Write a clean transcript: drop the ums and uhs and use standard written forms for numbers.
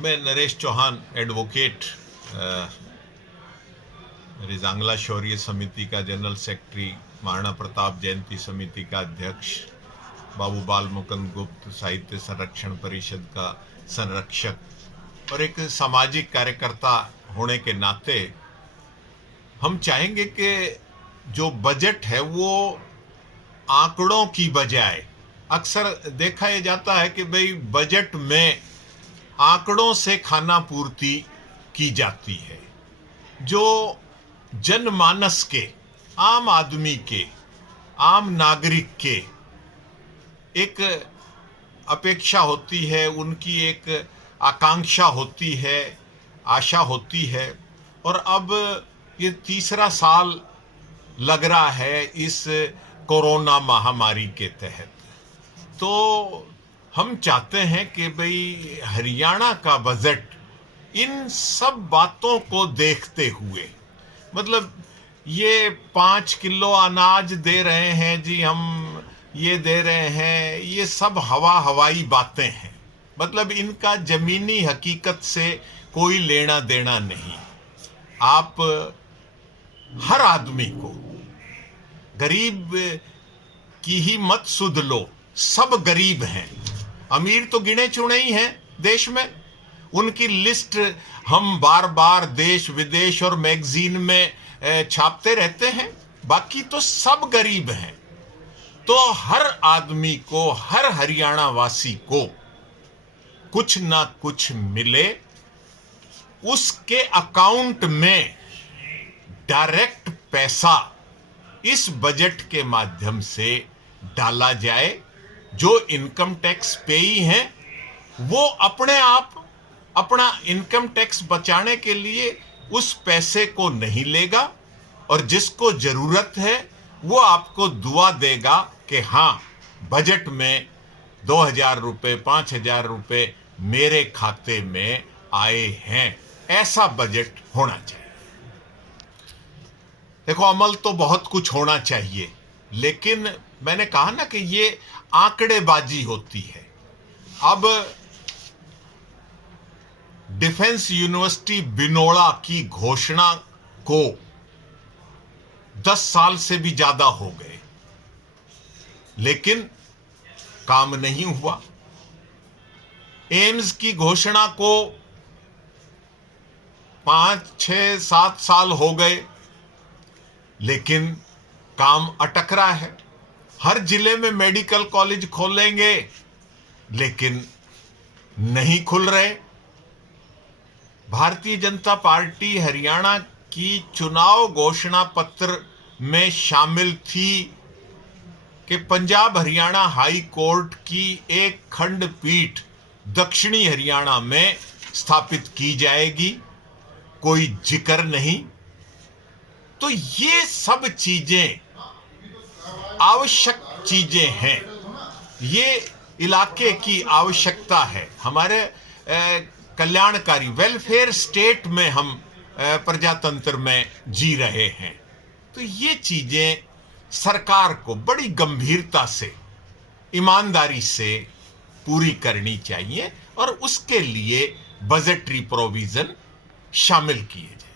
मैं नरेश चौहान एडवोकेट रिजांगला शौर्य समिति का जनरल सेक्रेटरी, महाराणा प्रताप जयंती समिति का अध्यक्ष, बाबू बाल मुकुंद गुप्त साहित्य संरक्षण परिषद का संरक्षक और एक सामाजिक कार्यकर्ता होने के नाते हम चाहेंगे कि जो बजट है वो आंकड़ों की बजाय, अक्सर देखा यह जाता है कि भाई बजट में आंकड़ों से खाना पूर्ति की जाती है। जो जनमानस के, आम आदमी के, आम नागरिक के एक अपेक्षा होती है, उनकी एक आकांक्षा होती है, आशा होती है। और अब ये तीसरा साल लग रहा है इस कोरोना महामारी के तहत, तो हम चाहते हैं कि भाई हरियाणा का बजट इन सब बातों को देखते हुए, मतलब ये 5 किलो अनाज दे रहे हैं जी, हम ये दे रहे हैं, ये सब हवाई बातें हैं। मतलब इनका जमीनी हकीकत से कोई लेना देना नहीं। आप हर आदमी को, गरीब की ही मत सुध लो, सब गरीब हैं। अमीर तो गिने चुने ही हैं देश में, उनकी लिस्ट हम बार बार देश विदेश और मैगजीन में छापते रहते हैं, बाकी तो सब गरीब हैं। तो हर आदमी को, हर हरियाणा वासी को कुछ ना कुछ मिले, उसके अकाउंट में डायरेक्ट पैसा इस बजट के माध्यम से डाला जाए। जो इनकम टैक्स पेई हैं वो अपने आप अपना इनकम टैक्स बचाने के लिए उस पैसे को नहीं लेगा, और जिसको जरूरत है वो आपको दुआ देगा कि हाँ, बजट में 2000 रुपये, 5000 रुपये मेरे खाते में आए हैं। ऐसा बजट होना चाहिए। देखो, अमल तो बहुत कुछ होना चाहिए, लेकिन मैंने कहा ना कि ये आंकड़ेबाजी होती है। अब डिफेंस यूनिवर्सिटी बिनोड़ा की घोषणा को 10 साल से भी ज्यादा हो गए, लेकिन काम नहीं हुआ। एम्स की घोषणा को 5, 6, 7 साल हो गए, लेकिन काम अटक रहा है। हर जिले में मेडिकल कॉलेज खोलेंगे, लेकिन नहीं खुल रहे। भारतीय जनता पार्टी हरियाणा की चुनाव घोषणा पत्र में शामिल थी कि पंजाब हरियाणा हाई कोर्ट की एक खंडपीठ दक्षिणी हरियाणा में स्थापित की जाएगी, कोई जिक्र नहीं। तो ये सब चीजें आवश्यक चीजें हैं, ये इलाके की आवश्यकता है। हमारे कल्याणकारी वेलफेयर स्टेट में हम प्रजातंत्र में जी रहे हैं। तो ये चीजें सरकार को बड़ी गंभीरता से, ईमानदारी से पूरी करनी चाहिए, और उसके लिए बजटरी प्रोविजन शामिल किए जाए।